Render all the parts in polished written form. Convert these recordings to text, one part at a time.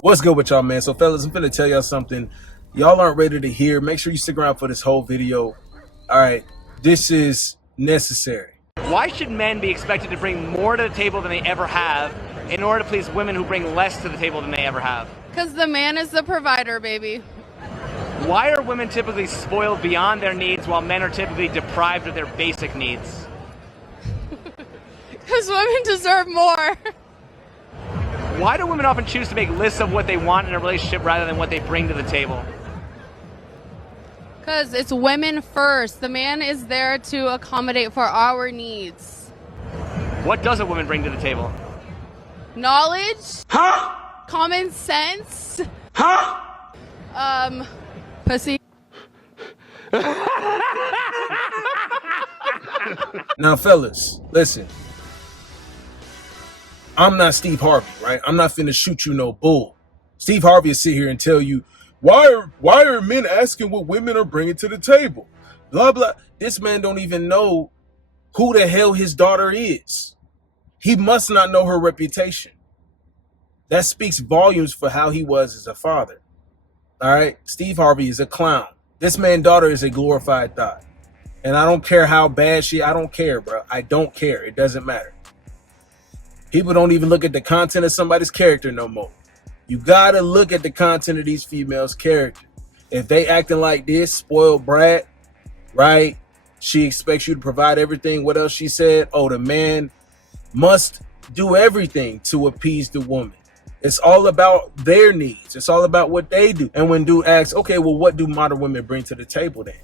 What's good with y'all, man? So fellas, I'm finna tell y'all something y'all aren't ready to hear. Make sure you stick around for this whole video. All right, this is necessary. Why should men be expected to bring more to the table than they ever have in order to please women who bring less to the table than they ever have? Because the man is the provider, baby. Why are women typically spoiled beyond their needs while men are typically deprived of their basic needs? Because women deserve more. Why do women often choose to make lists of what they want in a relationship rather than what they bring to the table? Because it's women first. The man is there to accommodate for our needs. What does a woman bring to the table? Knowledge. Huh? Common sense. Huh? Pussy. Now, fellas, listen. I'm not Steve Harvey, right? I'm not finna shoot you no bull. Steve Harvey will sit here and tell you, why are men asking what women are bringing to the table? Blah, blah. This man don't even know who the hell his daughter is. He must not know her reputation. That speaks volumes for how he was as a father. All right? Steve Harvey is a clown. This man's daughter is a glorified thought. And I don't care how bad I don't care, bro. I don't care. It doesn't matter. People don't even look at the content of somebody's character no more. You gotta look at the content of these females' character. If they acting like this, spoiled brat, right? She expects you to provide everything. What else she said? Oh, the man must do everything to appease the woman. It's all about their needs. It's all about what they do. And when dude asks, okay, well, what do modern women bring to the table then?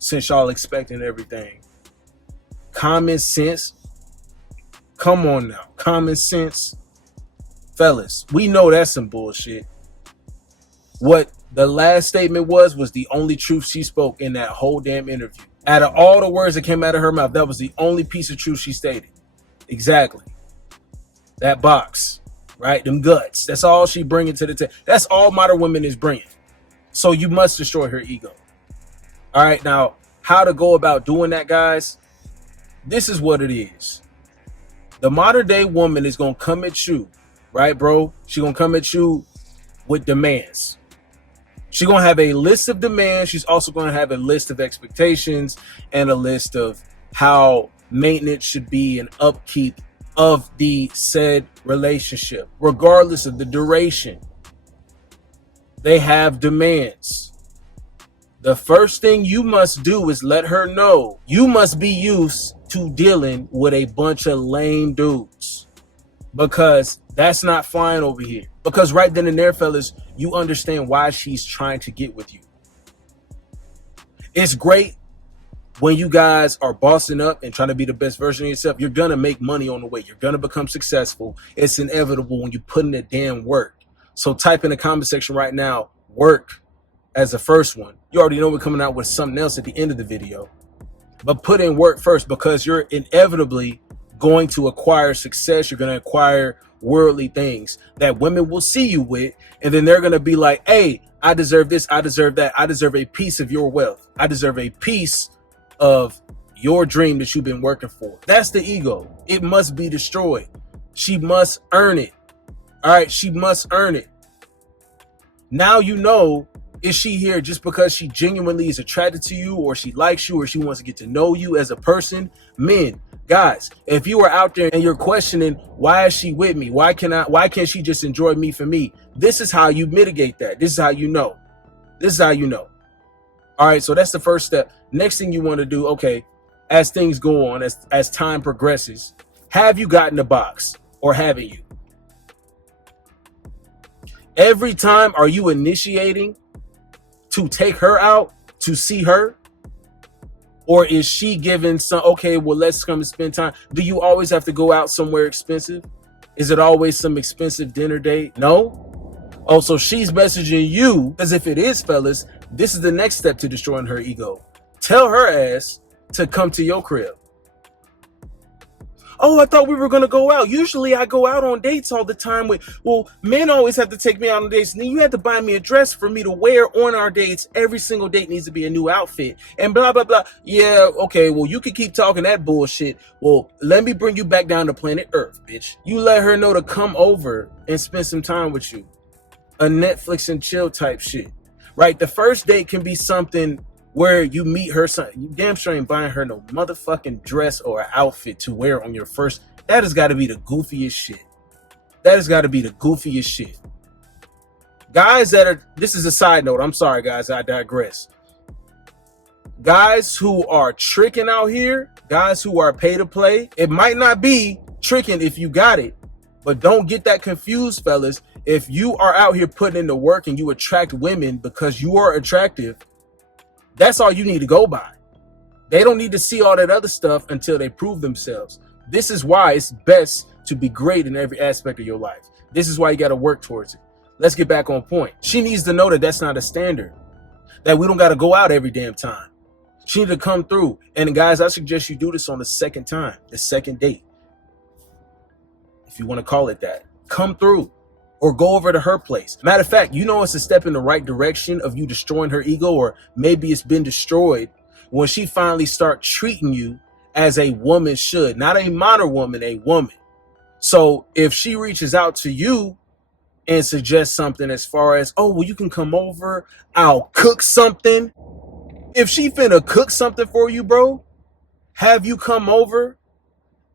Since y'all expecting everything. Common sense. Come on now. Common sense. Fellas, we know that's some bullshit. What the last statement was the only truth she spoke in that whole damn interview. Out of all the words that came out of her mouth, that was the only piece of truth she stated. Exactly. That box, right? Them guts. That's all she bringing to the table. That's all modern women is bringing. So you must destroy her ego. All right, now, how to go about doing that, guys? This is what it is. The modern day woman is going to come at you, right, bro? She's going to come at you with demands. She's going to have a list of demands. She's also going to have a list of expectations and a list of how maintenance should be and upkeep of the said relationship, regardless of the duration. They have demands. The first thing you must do is let her know you must be used to dealing with a bunch of lame dudes, because that's not flying over here. Because right then and there, fellas, you understand why she's trying to get with you. It's great when you guys are bossing up and trying to be the best version of yourself. You're gonna make money on the way. You're gonna become successful. It's inevitable when you put in the damn work. So type in the comment section right now, work, as the first one. You already know we're coming out with something else at the end of the video. But put in work first, because you're inevitably going to acquire success. You're going to acquire worldly things that women will see you with. And then they're going to be like, hey, I deserve this. I deserve that. I deserve a piece of your wealth. I deserve a piece of your dream that you've been working for. That's the ego. It must be destroyed. She must earn it. All right. She must earn it. Now you know, is she here just because she genuinely is attracted to you, or she likes you, or she wants to get to know you as a person? Men, guys, if you are out there and you're questioning, why is she with me? Why can't she just enjoy me for me? This is how you mitigate that. This is how you know. This is how you know. All right, so that's the first step. Next thing you want to do, okay, as things go on, as time progresses, have you gotten the box, or haven't you? Every time, are you initiating to take her out to see her? Or is she giving some, okay, well, let's come and spend time? Do you always have to go out somewhere expensive? Is it always some expensive dinner date? No? Oh, so she's messaging you, as if it is, fellas, this is the next step to destroying her ego. Tell her ass to come to your crib. Oh, I thought we were going to go out. Usually I go out on dates all the time well, men always have to take me out on dates. And then you have to buy me a dress for me to wear on our dates. Every single date needs to be a new outfit and blah, blah, blah. Yeah, okay, well, you can keep talking that bullshit. Well, let me bring you back down to planet Earth, bitch. You let her know to come over and spend some time with you. a Netflix and chill type shit, right? The first date can be something where you meet her. You damn sure ain't buying her no motherfucking dress or an outfit to wear on your first. That has got to be the goofiest shit. That has got to be the goofiest shit. Guys that are, this is a side note. I'm sorry, guys. I digress. Guys who are tricking out here, guys who are pay to play, it might not be tricking if you got it, but don't get that confused, fellas. If you are out here putting in the work and you attract women because you are attractive, that's all you need to go by. They don't need to see all that other stuff until they prove themselves. This is why it's best to be great in every aspect of your life. This is why you got to work towards it. Let's get back on point. She needs to know that that's not a standard, that we don't got to go out every damn time. She need to come through. And guys, I suggest you do this on the second time, the second date, if you want to call it that. Come through or go over to her place. Matter of fact, you know it's a step in the right direction of you destroying her ego, or maybe it's been destroyed when she finally start treating you as a woman should. Not a modern woman, a woman. So if she reaches out to you and suggests something as far as, oh, well, you can come over, I'll cook something. If she finna cook something for you, bro, have you come over,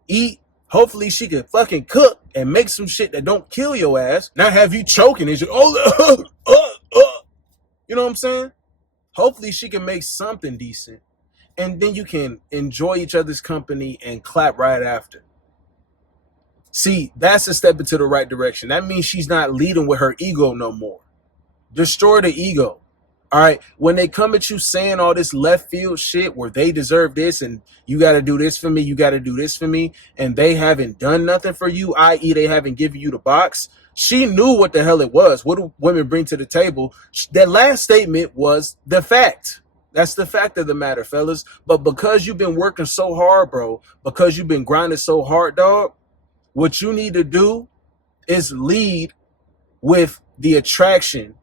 eat. Hopefully she can fucking cook and make some shit that don't kill your ass. Not have you choking and you know what I'm saying? Hopefully she can make something decent, and then you can enjoy each other's company and clap right after. See, that's a step into the right direction. That means she's not leading with her ego no more. Destroy the ego. All right, when they come at you saying all this left field shit where they deserve this and you got to do this for me, you got to do this for me, and they haven't done nothing for you, i.e. they haven't given you the box, she knew what the hell it was. What do women bring to the table? That last statement was the fact. That's the fact of the matter, fellas. But because you've been working so hard, bro, because you've been grinding so hard, dog, what you need to do is lead with the attraction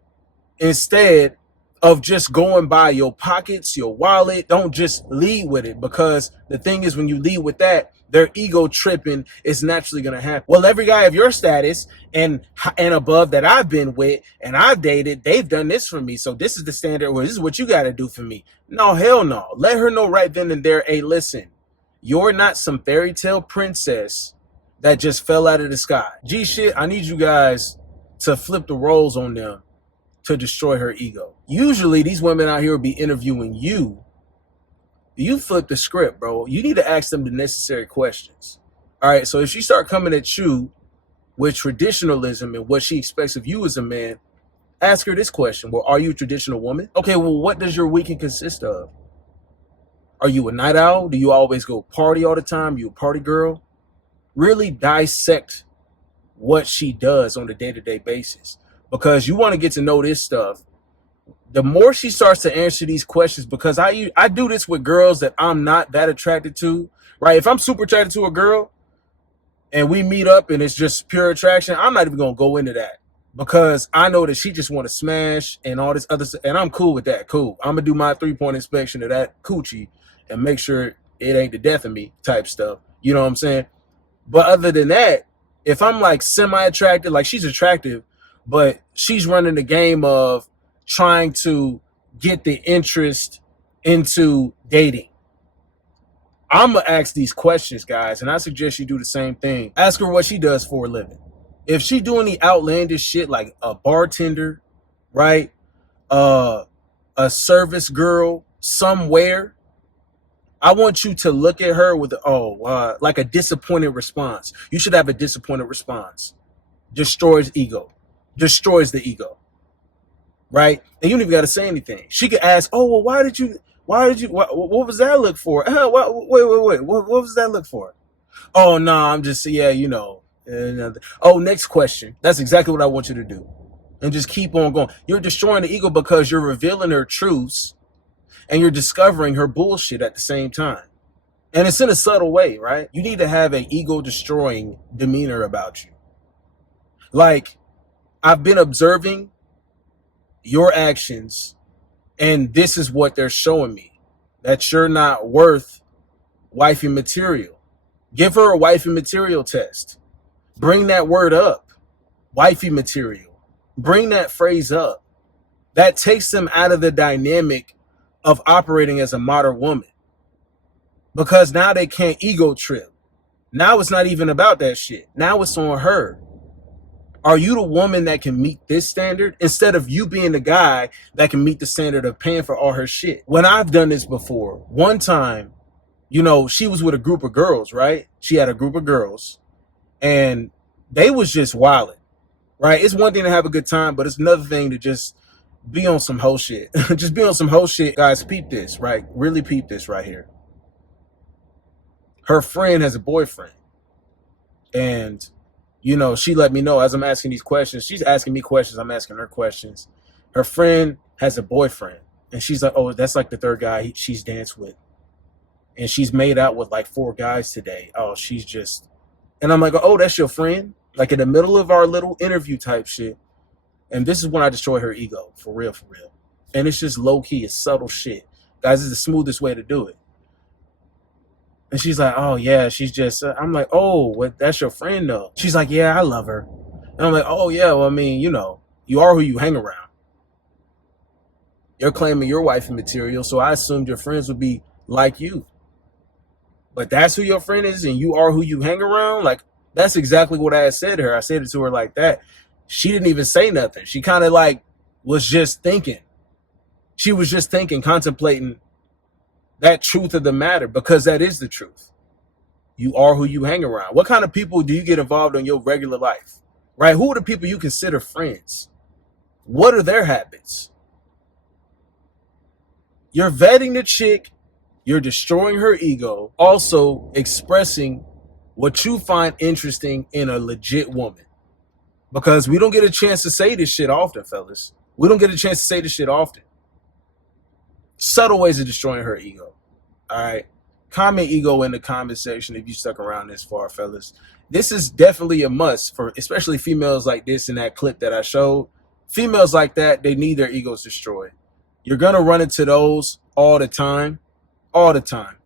instead of just going by your pockets, your wallet. Don't just lead with it, because the thing is, when you lead with that, their ego tripping is naturally going to happen. Well, every guy of your status and above that I've been with and I've dated, they've done this for me, so this is the standard. Well, this is what you got to do for me. No, hell no. Let her know right then and there, hey, listen, you're not some fairy tale princess that just fell out of the sky. G shit, I need you guys to flip the roles on them to destroy her ego. Usually these women out here will be interviewing you. You flip the script, bro. You need to ask them the necessary questions. All right, so if she start coming at you with traditionalism and what she expects of you as a man, ask her this question. Well, are you a traditional woman? Okay, well, what does your weekend consist of? Are you a night owl? Do you always go party all the time? You a party girl? Really dissect what she does on a day-to-day basis, because you want to get to know this stuff. The more she starts to answer these questions, because I do this with girls that I'm not that attracted to, right? If I'm super attracted to a girl and we meet up and it's just pure attraction, I'm not even going to go into that, because I know that she just want to smash and all this other stuff, and I'm cool with that. Cool. I'm going to do my 3-point inspection of that coochie and make sure it ain't the death of me type stuff. You know what I'm saying? But other than that, if I'm like semi-attractive, like she's attractive, but she's running the game of trying to get the interest into dating, I'm going to ask these questions, guys, and I suggest you do the same thing. Ask her what she does for a living. If she doing the outlandish shit like a bartender, right? A service girl somewhere, I want you to look at her with like a disappointed response. You should have a disappointed response. Destroys ego. Destroys the ego. Right? And you don't even got to say anything. She could ask, oh, well, what was that look for? Wait. What was that look for? Oh, no, I'm just, yeah, you know. Oh, next question. That's exactly what I want you to do. And just keep on going. You're destroying the ego because you're revealing her truths and you're discovering her bullshit at the same time. And it's in a subtle way, right? You need to have an ego-destroying demeanor about you. Like, I've been observing your actions, and this is what they're showing me, that you're not worth wifey material. Give her a wifey material test. Bring that word up. Wifey material. Bring that phrase up. That takes them out of the dynamic of operating as a modern woman, because now they can't ego trip. Now it's not even about that shit. Now it's on her. Are you the woman that can meet this standard, instead of you being the guy that can meet the standard of paying for all her shit? When I've done this before, one time, you know, she was with a group of girls, right? She had a group of girls and they was just wilding, right? It's one thing to have a good time, but it's another thing to just be on some whole shit. Just be on some whole shit. Guys, peep this, right? Really peep this right here. Her friend has a boyfriend. And, you know, she let me know as I'm asking these questions. She's asking me questions. I'm asking her questions. Her friend has a boyfriend. And she's like, oh, that's like the third guy she's danced with. And she's made out with like 4 guys today. Oh, she's just... And I'm like, oh, that's your friend? Like in the middle of our little interview type shit. And this is when I destroy her ego. For real, for real. And it's just low key. It's subtle shit. Guys, it's the smoothest way to do it. And she's like, oh, yeah, she's just... I'm like, oh, what? That's your friend, though. She's like, yeah, I love her. And I'm like, oh, yeah, well, I mean, you know, you are who you hang around. You're claiming your wifey material, so I assumed your friends would be like you. But that's who your friend is, and you are who you hang around? Like, that's exactly what I had said to her. I said it to her like that. She didn't even say nothing. She kind of, like, was just thinking. She was just thinking, contemplating that truth of the matter, because that is the truth. You are who you hang around. What kind of people do you get involved in your regular life, right? Who are the people you consider friends? What are their habits? You're vetting the chick. You're destroying her ego. Also expressing what you find interesting in a legit woman. Because we don't get a chance to say this shit often, fellas. We don't get a chance to say this shit often. Subtle ways of destroying her ego. All right. Comment ego in the comment section if you stuck around this far, fellas. This is definitely a must for especially females like this in that clip that I showed. Females like that, they need their egos destroyed. You're going to run into those all the time. All the time.